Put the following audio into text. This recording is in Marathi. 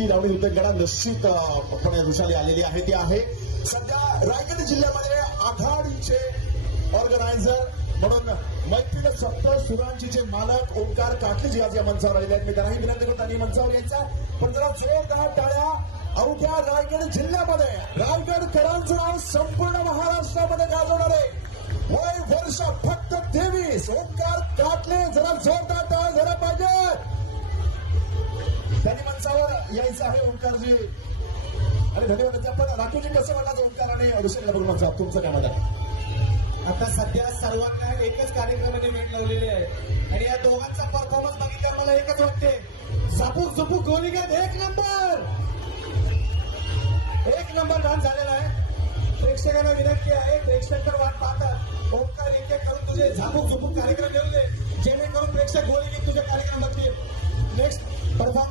जी लावणी नृत्यगणा निश्चितपणे रुशाली आलेली आहे ती आहे सध्या रायगड जिल्ह्यामध्ये आघाडीचे ऑर्गनायझर म्हणून मैत्रीला सप्त सुरांचीचे मालक ओंकार काटलेजी आज या मंचावर आलेले आहेत. मी त्यांनाही विनंती करतो आणि मंचावर यायचा पण जरा जोरदार टाळ्या अवघ्या रायगड जिल्ह्यामध्ये रायगडकरांचं नाव संपूर्ण महाराष्ट्रामध्ये गाजवणारे वय वर्ष फक्त 23 ओंकार काटले जरा जोरदार टाळ्या झाला पाहिजे. त्यांनी मंचावर यायचं आहे ओंकारजी आणि धन्यवाद. आपण राखूजी कसं वाटलं ओंकार आणि ऋषीला बघून मंचावर तुमचं काय मत आहे? आता सध्या सर्वांना एकच कार्यक्रमाने भेट लावलेली आहे आणि या दोघांचा परफॉर्मन्स बघितल्यावर मला एकच वाटते झापूक झुपूक गोलीगत एक नंबर डान्स झालेला आहे. प्रेक्षकांना विनंती आहे प्रेक्षक तर वाट पाहतात ओंकार एक एक करून तुझे झापूक झुपूक कार्यक्रम घेऊन दे जेणेकरून प्रेक्षक गोलीगीत तुझे कार्यक्रम बघतील. Next performance